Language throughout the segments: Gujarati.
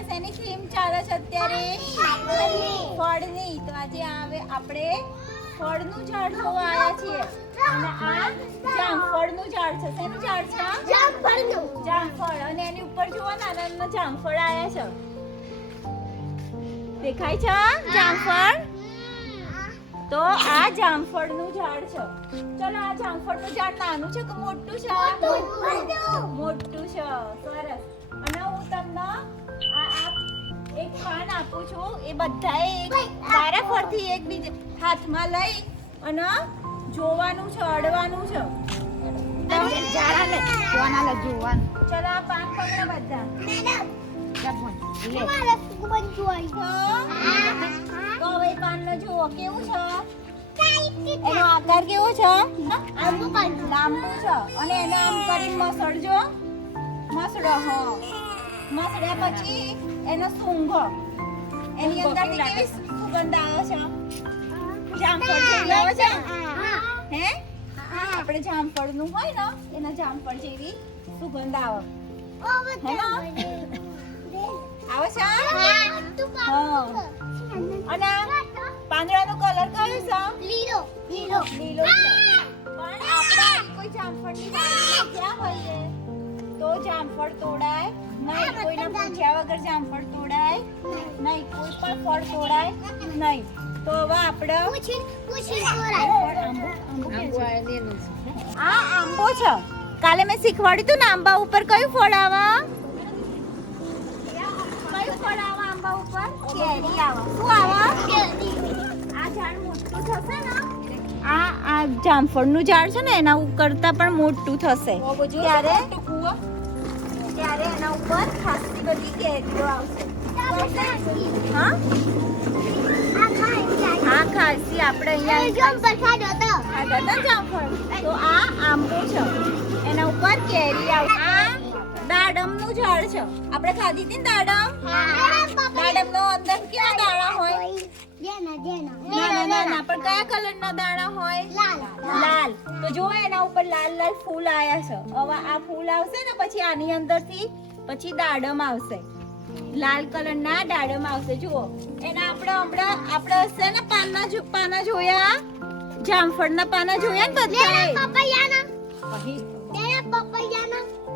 હવે એની થીમ ચાલે છે અત્યારે. ફળની. તો આજે આવે આપણે ફળનું ઝાડ જોવા આવ્યા છીએ. અને આ જામફળનું ઝાડ છે. શેનું ઝાડ છે જામફળ અને એની ઉપર જોવા નાના નાના જામફળ આવ્યા છે. દેખાય છે જામફળ તો આ જામફળનું ઝાડ છે. ચલો આ જામફળનું ઝાડ નાનું છે કે મોટું છે? મોટું છે. સરસ. અને હું તમને આપું છું. એ બધાએ એક વારા ફરતી એકબીજા હાથમાં લઈ અને જોવાનું છે અડવાનું છે. ચલો આ પાન પકડો બધા. તો તો હવે એ જુઓ કેવું છે? એનો આકાર કેવો છે? લાંબુ છે. અને એને આમ કરીને મસળજો. મસળો હા. મસળ્યા પછી એનો સૂંઘો. એની અંદર કેવી સુગંધ આવે છે? જામફળ જેવી આવે છે? હે. આપણે જામફળનું હોય ને એના જામફળ જેવી સુગંધ આવે આવે છે? અને આ પાંદડાનો કલર કયો છે? લીલો. છે. પણ આપણે કોઈ જામફળની વાડીમાં ક્યાં હોઈએ? તો જામફળ તોડાય. નહીં કોઈને પૂછ્યા વગર જામફળ તોડાય નહીં કોઈ પણ ફળ તોડાય નહીં. તો હવે આપણે આ આંબો છે? કાલે મેં શીખવાડ્યું હતું ને આંબા ઉપર કયું ફળ આવે? કયું ફળ આવે આંબા ઉપર? કેરી આવે. શું આવે? આ ઝાડ મોટું થશે ને? આ આ જામફળનું ઝાડ છે ને એના કરતા પણ મોટું થશે. ત્યારે એના ઉપર ખાસી બધી કેરીઓ આવશે. હા? હા ખાસી. આપણે અહીંયા જામફળ? તો આ આંબો છે. એના ઉપર કેરી આવશે. આ દાડમનું ઝાડ છે. આપણે ખાધી હતી ને દાડમ? દાડમનો અંદર કેવા દાણા હોય? પણ કયા કલરના દાણા હોય? લાલ. તો જો એના ઉપર લાલ લાલ ફૂલ આયા છે. હવે આ ફૂલ આવશે ને પછી આની અંદરથી પછી દાડમ આવશે. લાલ કલરના દાડમ આવશે. જુઓ. એના આપણે હમણાં આપણે હશે ને પાના જો પાના જોયા? જામફળના પાના જોયા ને બધા?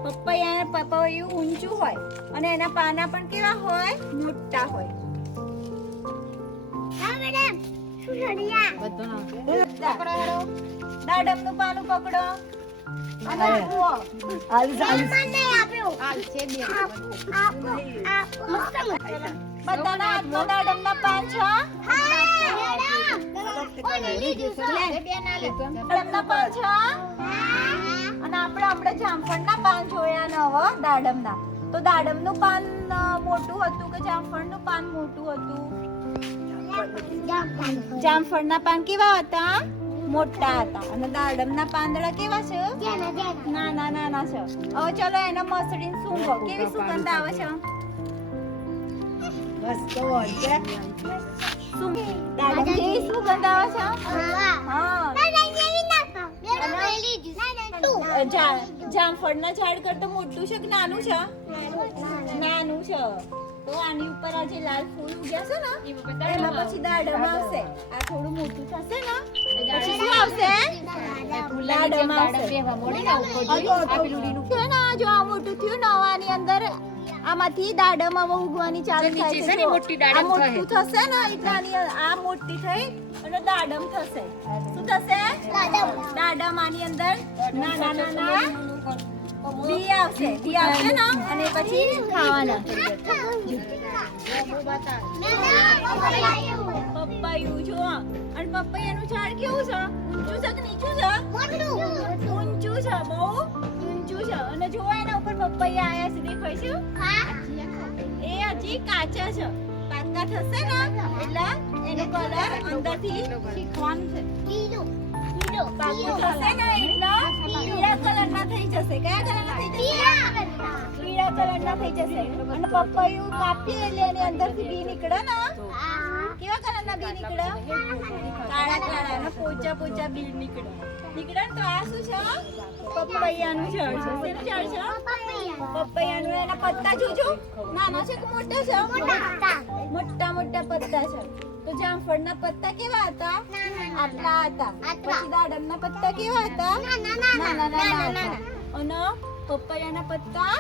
પપૈયા પપૈયું ઊંચું હોય. અને એના પાના પણ કેવા હોય? મોટા હોય. દાડમનું પાનું પકડો અને જુઓ બધાના હાથમાં દાડમના પાન છે દાડમના પાન છે અને આપણે આપણે જામફળના પાન ને દાડમના તો દાડમનું પાન મોટું હતું કે જામફળનું પાન મોટું હતું? જામફળના પાન કેવા હતા? મોટા હતા. અને દાડમના પાંદડા કેવા છે? નાના નાના છે. હવે ચલો એને મસળીને સૂંઘો. કેવી સુગંધ આવે છે. દાડમ જેવી સુગંધ આવે છે? હા. અ, જા- જામફળના ઝાડ કરતા મોટું છે કે નાનું છે. નાનું છે. તો આની ઉપર આ જે લાલ ફૂલ ઉગ્યા છે ને એમાં પછી દાડમ આવશે. આ થોડું મોટું થશે ને પછી શું આવશે? દાડમ. આવશે. છે ને જો આ મોટું થયું ને આની અંદર આમાંથી દાડમ હવે ઉગવાની ચાલુ થાય છે જો. આ મોટું થશે ને એટલે આની આ મોટી થઈ અને દાડમ થશે. શું થશે? દાડમ. આની અંદર નાના નાના. બી આવશે બી આવશે ને? અને પછી ખાવાના. પપૈયું જો અને પપૈયાનું ઝાડ કેવું છે? ઊંચું છે કે નીચું છે? ઊંચું છે, બહુ ઊંચું છે. અને જો એના ઉપર પપૈયા આયા છે, દેખાય છે? એ હજી કાચા છે. પાકા થશે ને? એટલે એનો કલર અંદરથી શીખવાનું છે. પાકું થશે ને, એટલે જશે. કયા કલરના થઈ જશે? પીળા કલરના થઈ જશે. અને પપૈયું કાપીએ એટલે એની અંદરથી બી નીકળે ને? કેવા કલરના બી નીકળે? કાળા કાળા ને પોચા પોચા બી નીકળે. નીકળે તો આ શું છે? પપૈયાનું ઝાડ છે. શેનું ઝાડ છે? પપૈયાનું. એના પત્તા જોજો. નાનો છે કે મોટા છે? મોટા મોટા પત્તા છે. તો જામફળના પત્તા કેવા હતા? આટલા હતા. પછી દાડમના પત્તા કેવા હતા? નાના નાના હતા. અને પપૈયાના પત્તા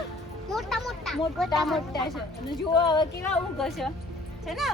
મોટા મોટા. મોટા મોટા છે. અને જુઓ હવે કેવા ઊંઘ છે છે ને?